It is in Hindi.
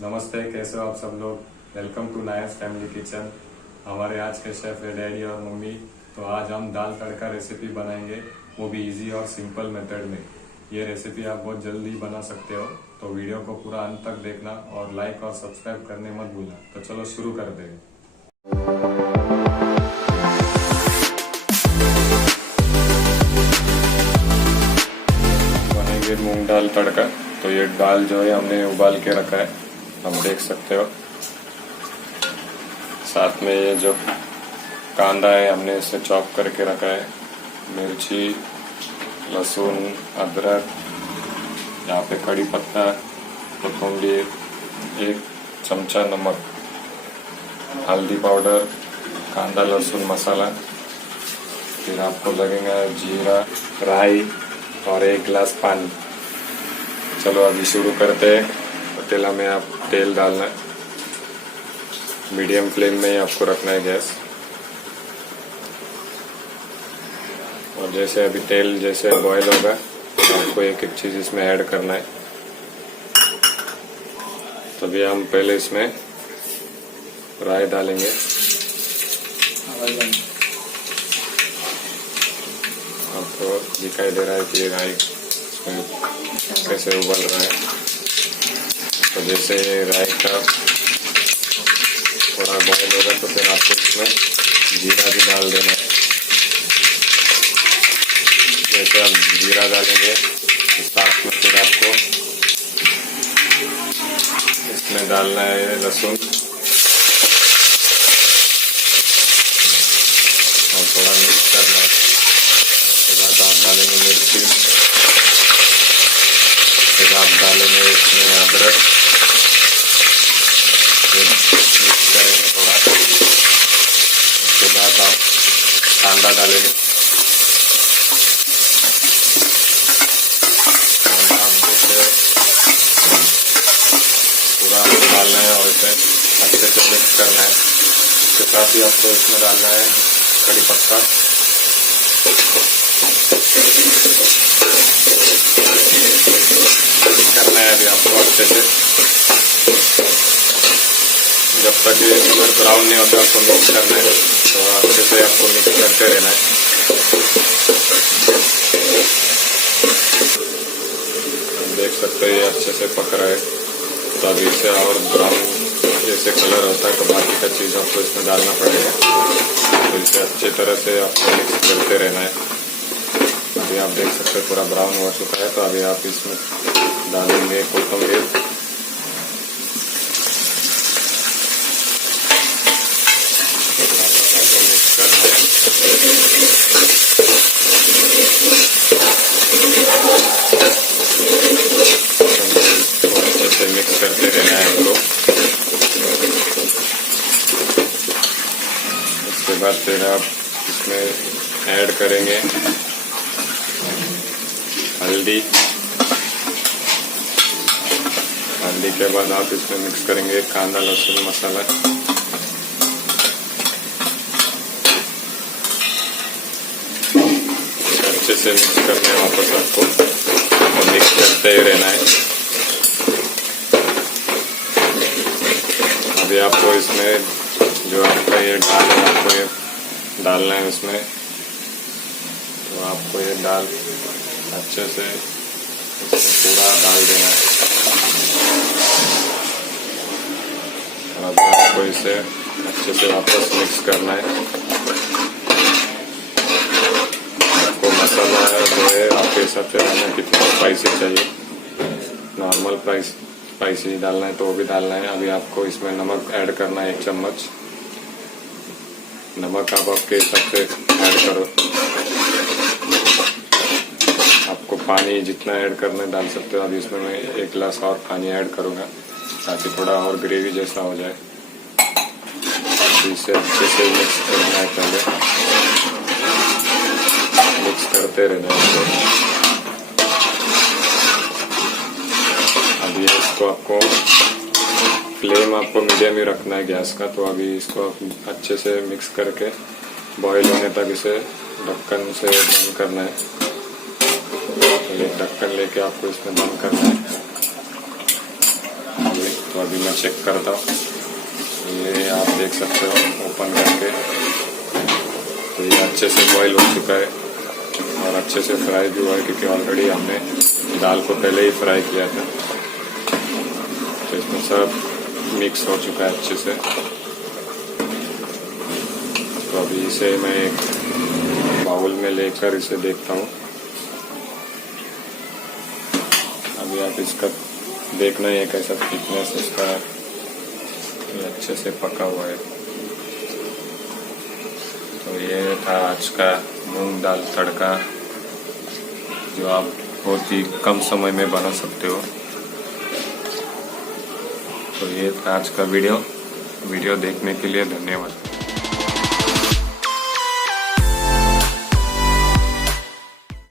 नमस्ते, कैसे हो आप सब लोग। Welcome to Nair family kitchen. हमारे आज के शेफ है डैडी और मम्मी। तो आज हम दाल तड़का रेसिपी बनाएंगे, वो भी इजी और सिंपल मेथड में। ये रेसिपी आप बहुत जल्दी बना सकते हो, तो वीडियो को पूरा अंत तक देखना और लाइक और सब्सक्राइब करने मत भूलना। तो चलो शुरू कर देंगे। बनेंगे मूंग दाल तड़का। तो ये दाल जो है हमने उबाल के रखा है, आप देख सकते हो। साथ में ये जो कांदा है हमने इसे चॉप करके रखा है, मिर्ची, लहसुन, अदरक, यहाँ पे कड़ी पत्ता, कोथिंबीर, 1 चमचा नमक, हल्दी पाउडर, कांदा लहसुन मसाला, फिर आपको लगेगा जीरा, राई और 1 गिलास पानी। चलो अभी शुरू करते हैं। पतीला में आप तेल डालना है, मीडियम फ्लेम में ही आपको रखना है गैस। और जैसे अभी तेल जैसे बॉईल होगा तो आपको एक एक चीज़ इसमें ऐड करना है। तभी हम पहले इसमें राई डालेंगे। आपको दिखाई दे रहा है कि राई इसमें कैसे उबल रहा है। तो जैसे राई का थोड़ा बॉईल होगा तो फिर आपको इसमें जीरा भी डाल देना है। जैसे आप जीरा डालेंगे तो साथ में फिर आपको इसमें डालना है लहसुन और थोड़ा मिक्स करना है। उसके बाद आप डालेंगे मिर्ची, फिर आप डालेंगे इसमें अदरक, फिर मिक्स करेंगे थोड़ा। उसके बाद आप कांदा डालेंगे। कांदा आप जैसे पूरा डालना है और इसे अच्छे से मिक्स करना है। उसके साथ ही आपको इसमें डालना है कड़ी पत्ता, करना है अभी आपको अच्छे से। जब तक ये कलर ब्राउन नहीं होता आपको मिक्स करना है, तो अच्छे से आपको मिक्स करते रहना है। आप देख सकते हो ये अच्छे से पक रहा है। तो अभी इसे और ब्राउन जैसे कलर होता है तो बाकी का चीज़ आपको इसमें डालना पड़ेगा। तो इसे अच्छी तरह से आपको मिक्स करते रहना है। अभी आप देख सकते हो पूरा ब्राउन हो चुका है। तो अभी आप इसमें डालेंगे कोथिंबीर, मिक्स करना है। अच्छे से मिक्स करते रहना है हमको। उसके बाद फिर आप इसमें ऐड करेंगे हल्दी। हल्दी के बाद आप इसमें मिक्स करेंगे कांदा लहसुन मसाला। अच्छे से मिक्स करना है वापस आपको, और मिक्स करते ही रहना है। अभी आपको इसमें जो आपका ये दाल है आपको ये डालना है इसमें। तो आपको ये दाल अच्छे से पूरा डाल देना है। और अब आपको इसे अच्छे से वापस मिक्स करना है। आपको मसाला जो है आपके हिसाब से डालना है, कितना स्पाइसी चाहिए। नॉर्मल स्पाइसी डालना है तो वो भी डालना है। अभी आपको इसमें नमक ऐड करना है 1 चम्मच। नमक आप आपके हिसाब से ऐड करो। आपको पानी जितना ऐड करना है डाल सकते हो। अभी इसमें मैं 1 गिलास और पानी ऐड करूँगा ताकि थोड़ा और ग्रेवी जैसा हो जाए। इसे अच्छे से मिक्स करना है, पहले मिक्स करते रहना है। अभी इसको आपको फ्लेम आपको मीडियम ही रखना है गैस का। तो अभी इसको अच्छे से मिक्स करके बॉईल होने तक इसे ढक्कन से बंद करना है। तो एक ढक्कन लेके आपको इसमें बंद करना है। तो अभी मैं चेक करता हूँ। ये आप देख सकते हो ओपन करके, तो ये अच्छे से बॉईल हो चुका है और अच्छे से फ्राई भी हुआ है, क्योंकि ऑलरेडी हमने दाल को पहले ही फ्राई किया था। तो इसमें सब मिक्स हो चुका है अच्छे से। तो अभी इसे मैं एक बाउल में लेकर इसे देखता हूँ। अभी आप इसका देखना ही है कैसा थिकनेस इसका, ये अच्छे से पका हुआ है। तो ये था आज का मूंग दाल तड़का, जो आप बहुत ही कम समय में बना सकते हो। तो ये था आज का वीडियो देखने के लिए धन्यवाद।